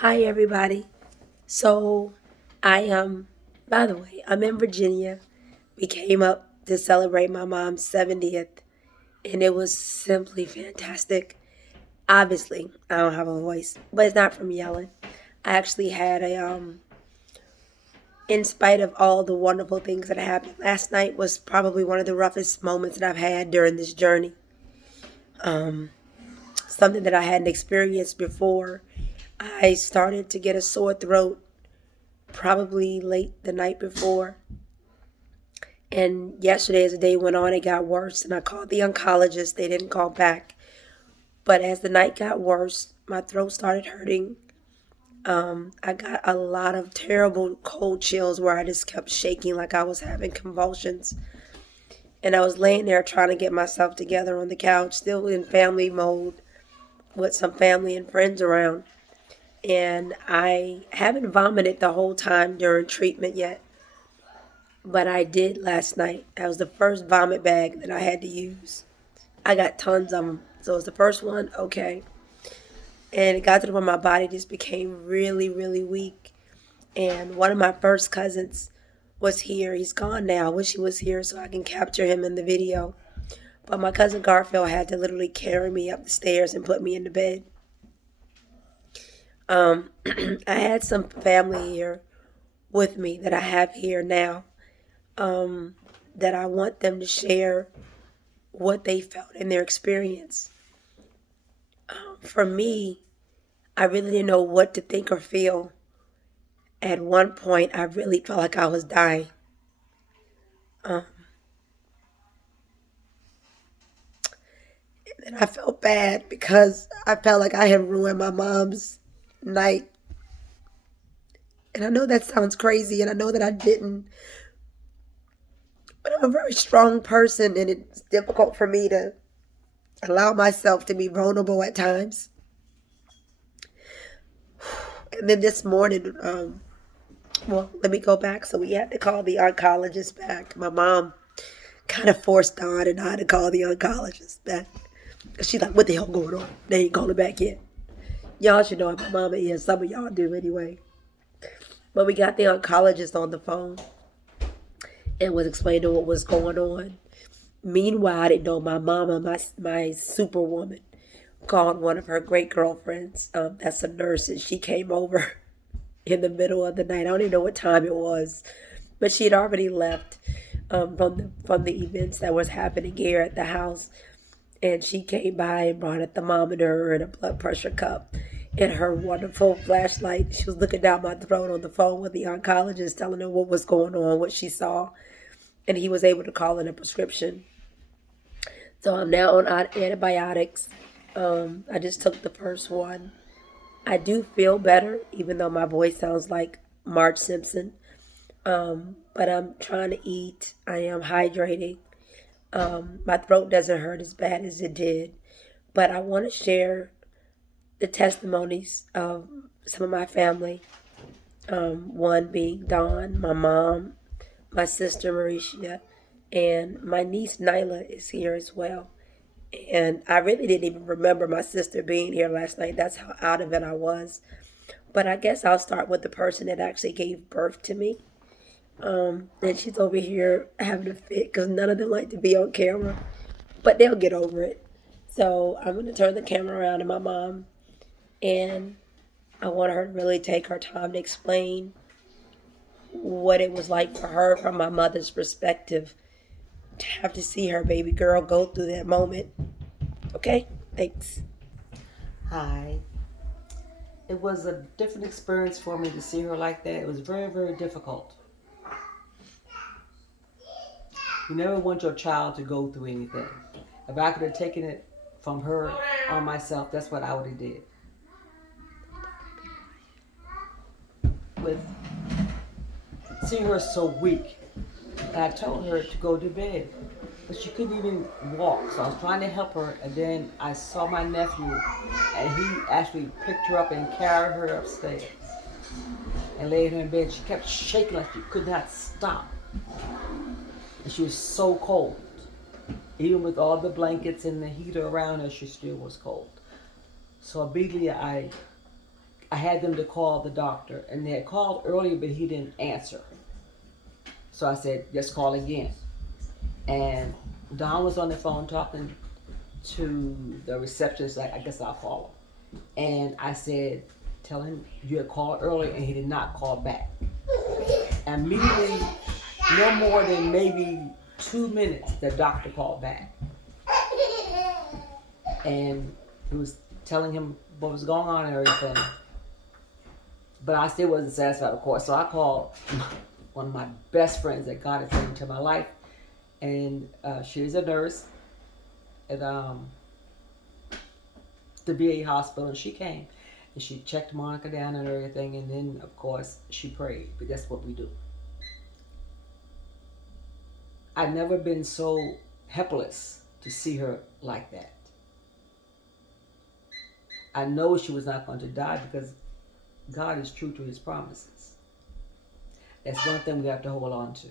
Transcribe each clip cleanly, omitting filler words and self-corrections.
Hi, everybody. So, I by the way, I'm in Virginia. We came up to celebrate my mom's 70th, and it was simply fantastic. Obviously, I don't have a voice, but it's not from yelling. I actually had in spite of all the wonderful things that happened, last night was probably one of the roughest moments that I've had during this journey. Um, Something that I hadn't experienced before. I started to get a sore throat probably late the night before. And yesterday, as the day went on, it got worse. And I called the oncologist. They didn't call back. But as the night got worse, my throat started hurting. I got a lot of terrible cold chills where I just kept shaking like I was having convulsions. And I was laying there trying to get myself together on the couch, still in family mode with some family and friends around. And I haven't vomited the whole time during treatment yet. But I did last night. That was the first vomit bag that I had to use. I got tons of them. So it was the first one, okay. And it got to the point my body just became really, really weak. And one of my first cousins was here. He's gone now. I wish he was here so I can capture him in the video. But my cousin Garfield had to literally carry me up the stairs and put me in the bed. I had some family here with me that I have here now, that I want them to share what they felt in their experience. For me, I really didn't know what to think or feel. At one point, I really felt like I was dying. Um, and I felt bad because I felt like I had ruined my mom's night. And I know that sounds crazy, and I know that I didn't, but I'm a very strong person, and it's difficult for me to allow myself to be vulnerable at times. And then this morning, well, let me go back. So we had to call the oncologist back. My mom kind of forced Dawn and I to call the oncologist back. She's like, what the hell going on? They ain't calling back yet. Y'all should know how my mama is. Some of y'all do anyway. But we got the oncologist on the phone and was explaining what was going on. Meanwhile, I didn't know my mama, my superwoman, called one of her great girlfriends. That's a nurse, and she came over in the middle of the night. I don't even know what time it was, but she had already left from the events that was happening here at the house, and she came by and brought a thermometer and a blood pressure cup and her wonderful flashlight. She was looking down my throat on the phone with the oncologist, telling her what was going on, what she saw, and he was able to call in a prescription. So I'm now on antibiotics. I just took the first one. I do feel better, even though my voice sounds like Marge Simpson. But I'm trying to eat. I am hydrating. My throat doesn't hurt as bad as it did. But I want to share the testimonies of some of my family. One being Dawn, my mom, my sister Mauricia, and my niece Nyla is here as well. And I really didn't even remember my sister being here last night. That's how out of it I was. But I guess I'll start with the person that actually gave birth to me. And she's over here having a fit because none of them like to be on camera. But they'll get over it. So I'm going to turn the camera around to my mom. And I want her to really take her time to explain what it was like for her from my mother's perspective to have to see her baby girl go through that moment. Okay? Thanks. Hi. It was a different experience for me to see her like that. It was very, very difficult. You never want your child to go through anything. If I could have taken it from her on myself, that's what I would have did. With seeing her so weak, and I told her to go to bed, but she couldn't even walk. So I was trying to help her, and then I saw my nephew, and he actually picked her up and carried her upstairs and laid her in bed. She kept shaking like she could not stop. And she was so cold. Even with all the blankets and the heater around her, she still was cold. So immediately I I had them to call the doctor, and they had called earlier, but he didn't answer. So I said, just call again. And Don was on the phone talking to the receptionist. Like, I guess I'll call him. And I said, tell him you had called earlier, and he did not call back. And immediately, no more than maybe 2 minutes, the doctor called back. And he was telling him what was going on and everything. But I still wasn't satisfied, of course. So I called one of my best friends that God had brought into my life. And she's a nurse at the VA hospital. And she came and she checked Monica down and everything. And then, of course, she prayed. But that's what we do. I've never been so helpless to see her like that. I know she was not going to die because God is true to his promises. That's one thing we have to hold on to.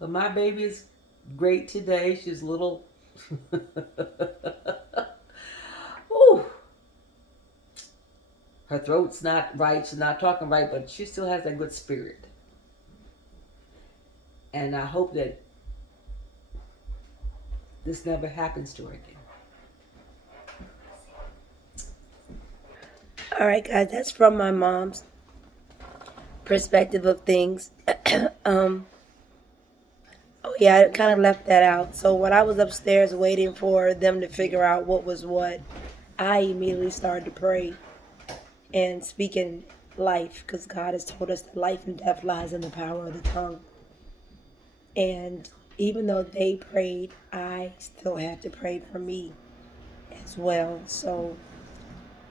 But my baby is great today. She's a little... Ooh. Her throat's not right. She's not talking right, but she still has that good spirit. And I hope that this never happens to her again. All right, guys, that's from my mom's perspective of things. Oh yeah, I kind of left that out. So when I was upstairs waiting for them to figure out what was what, I immediately started to pray and speaking life, because God has told us that life and death lies in the power of the tongue. And even though they prayed, I still had to pray for me as well. So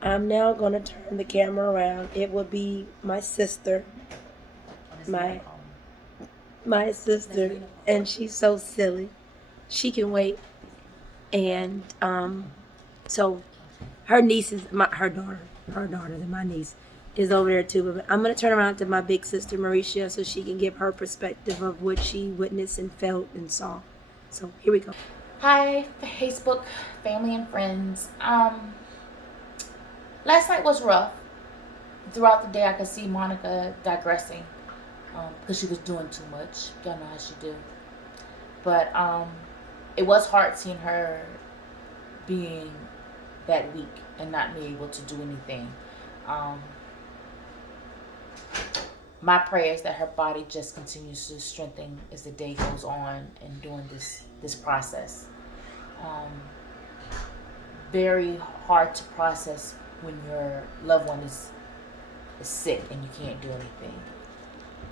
I'm now going to turn the camera around. It will be my sister, my sister, and she's so silly. She can wait. And so her niece is her daughter and my niece is over there too. But I'm going to turn around to my big sister Mauricia so she can give her perspective of what she witnessed and felt and saw. So here we go. Hi, Facebook family and friends. Last night was rough. Throughout the day, I could see Monica digressing because she was doing too much. Y'all know how she do. But it was hard seeing her being that weak and not being able to do anything. My prayer is that her body just continues to strengthen as the day goes on and during this process. Very hard to process when your loved one is sick and you can't do anything.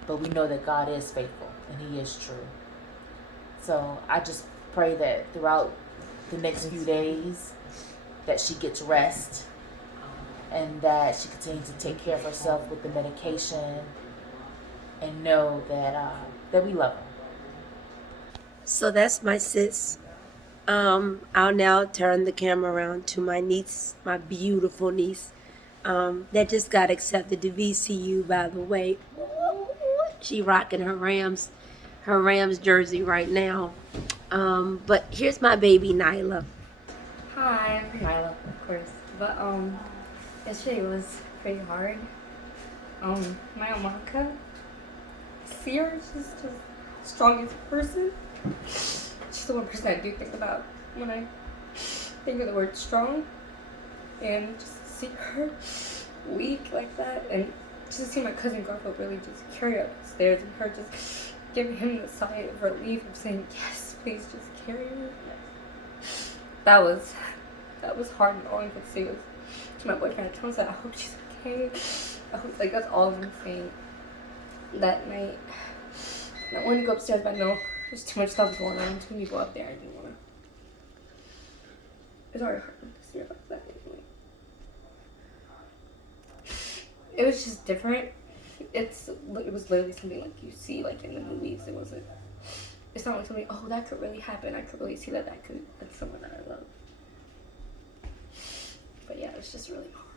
But we know that God is faithful and he is true. So I just pray that throughout the next few days that she gets rest and that she continues to take care of herself with the medication and know that we love her. So that's my sis. I'll now turn the camera around to my niece, my beautiful niece, that just got accepted to VCU, by the way. She rocking her Rams jersey right now. But here's my baby Nyla. Hi, I'm Nyla, of course. But yesterday was pretty hard. My Aunt Monica, see her, she's just the strongest person. She's the one person I do think about when I think of the word strong. And just to see her weak like that, and just to see my cousin Garfield really just carry up the stairs and her just giving him the sigh of relief of saying, yes, please just carry me. That was hard, and all I could say was to my boyfriend, I told him, I hope she's okay. I hope, like, that's all I've been saying that night. And I wanted to go upstairs, but no, there's too much stuff going on, too many people up there. I didn't want to. It's already hard to see her like that anyway. It was just different. It was literally something like you see like in the movies. It's not like something, oh, that could really happen. I could really see that's someone that I love. But yeah, it's just really hard.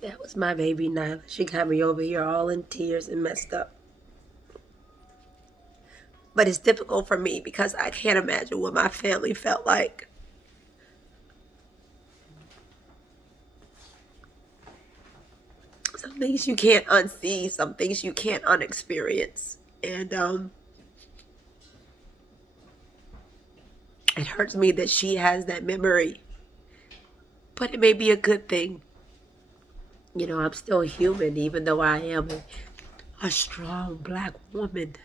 That was my baby Nyla. She got me over here all in tears and messed up. But it's difficult for me because I can't imagine what my family felt like. some things you can't unsee, some things you can't unexperience. And it hurts me that she has that memory, but it may be a good thing. You know, I'm still human, even though I am a strong black woman.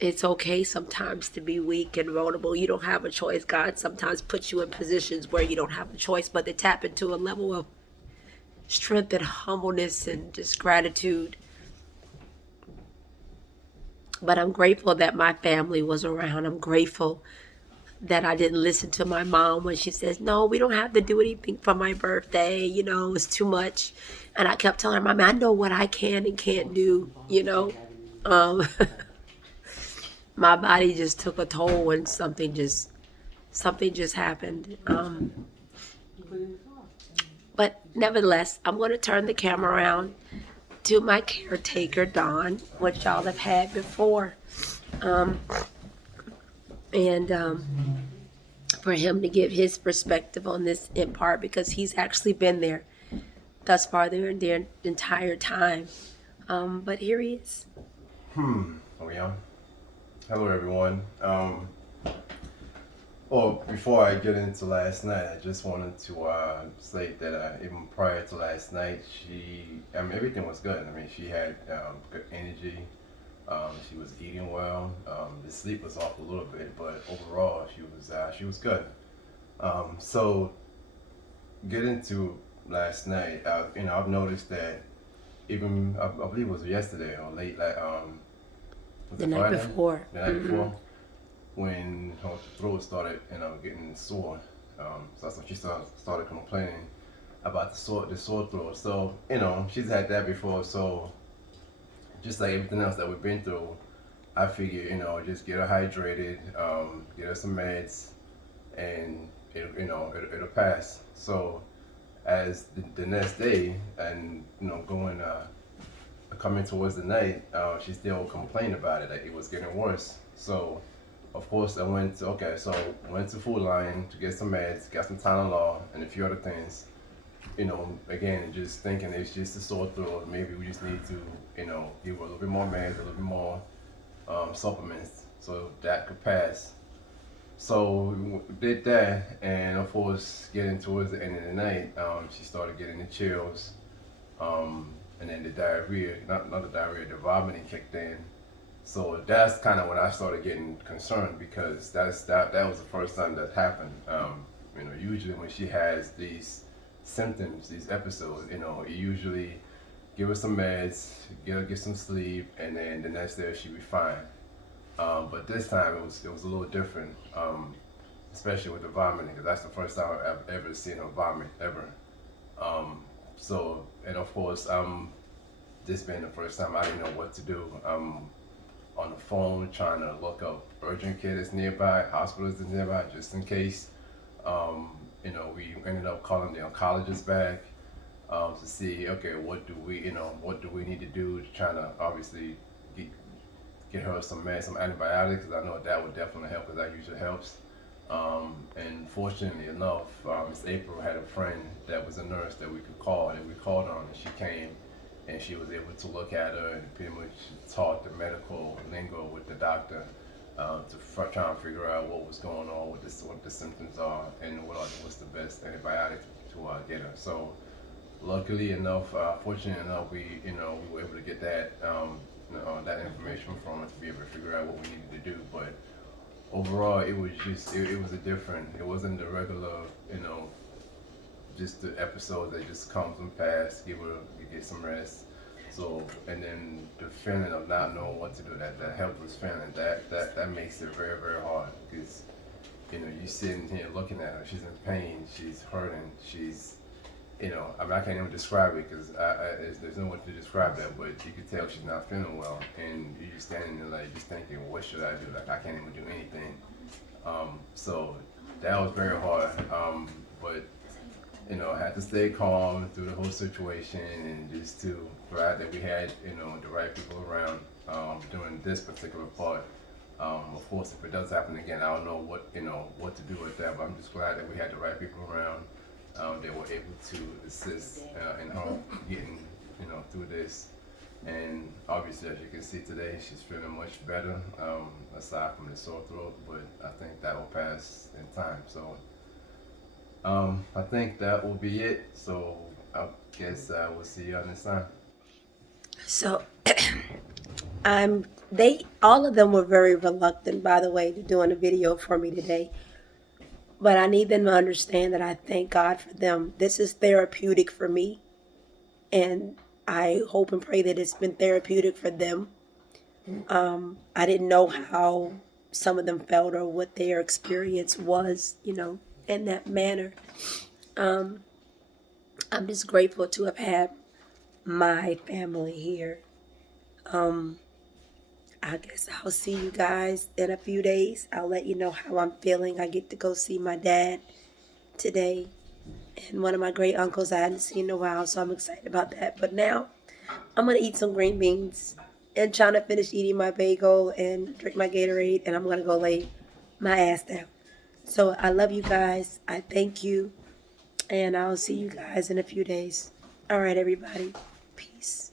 It's okay sometimes to be weak and vulnerable. You don't have a choice. God sometimes puts you in positions where you don't have a choice, but to tap into a level of strength and humbleness and just gratitude. But I'm grateful that my family was around. I'm grateful that I didn't listen to my mom when she says, no, we don't have to do anything for my birthday. You know, it's too much. And I kept telling her, Mom, I know what I can and can't do, you know. Um, my body just took a toll when something just happened. But nevertheless, I'm going to turn the camera around to my caretaker, Don, which y'all have had before. And for him to give his perspective on this in part because he's actually been there thus far the entire time. But here he is. Are we on? Hello, everyone. Well, before I get into last night, I just wanted to state that even prior to last night, everything was good. I mean, she had good energy. She was eating well. The sleep was off a little bit, but overall, she was good. So, getting to last night, I've noticed that even I believe it was yesterday or late, was The it night Friday? before. The night before, when her throat started, getting sore. So that's when she started complaining about the sore throat. So she's had that before. So just like everything else that we've been through, I figure just get her hydrated, get her some meds, and it'll pass. So as the next day, and going coming towards the night, she still complained about it, like it was getting worse. So of course I went to Food Lion to get some meds, got some Tylenol and a few other things. Again, just thinking it's just a sore throat. Maybe we just need to, give her a little bit more meds, a little bit more supplements, so that could pass. So we did that, and of course, getting towards the end of the night, she started getting the chills, and then the diarrhea, not the diarrhea, the vomiting kicked in. So that's kind of when I started getting concerned because that was the first time that happened. Usually when she has these symptoms, these episodes, you usually give her some meds, get some sleep, and then the next day she'll be fine. But this time it was a little different, especially with the vomiting, because that's the first time I've ever seen her vomit ever. And of course, this being the first time, I didn't know what to do. On the phone trying to look up urgent care that's nearby, hospitals that's nearby, just in case. We ended up calling the oncologist back to see, okay, what do we need to do to try to obviously get her some meds, some antibiotics, because I know that would definitely help, because that usually helps. And fortunately enough, Miss April had a friend that was a nurse that we could call, and we called on, and she came, and she was able to look at her and pretty much talk the medical lingo with the doctor to try and figure out what was going on, what the symptoms are, and what's the best antibiotic to get her. So luckily enough, fortunately enough, we were able to get that that information from her to be able to figure out what we needed to do. But overall, it was just it was a different. It wasn't the regular, just the episode that just comes and pass. You get some rest. So, and then the feeling of not knowing what to do, that helpless feeling, that makes it very, very hard, because you're sitting here looking at her. She's in pain. She's hurting. She's I can't even describe it, because there's no way to describe that, but you can tell she's not feeling well, and you're just standing there like just thinking, what should I do? Like, I can't even do anything. So that was very hard. But I had to stay calm through the whole situation, and just to glad that we had the right people around during this particular part. Of course, if it does happen again, I don't know what to do with that, but I'm just glad that we had the right people around. They were able to assist in her getting through this. And obviously, as you can see today, she's feeling much better, aside from the sore throat. But I think that will pass in time. So I think that will be it. So I guess we'll see you on this time. So they all of them were very reluctant, by the way, to doing a video for me today. But I need them to understand that I thank God for them. This is therapeutic for me, and I hope and pray that it's been therapeutic for them. I didn't know how some of them felt or what their experience was, in that manner. Um, I'm just grateful to have had my family here. Um, I guess I'll see you guys in a few days. I'll let you know how I'm feeling. I get to go see my dad today and one of my great uncles I hadn't seen in a while, so I'm excited about that. But now I'm going to eat some green beans and trying to finish eating my bagel and drink my Gatorade, and I'm going to go lay my ass down. So I love you guys. I thank you, and I'll see you guys in a few days. All right, everybody. Peace.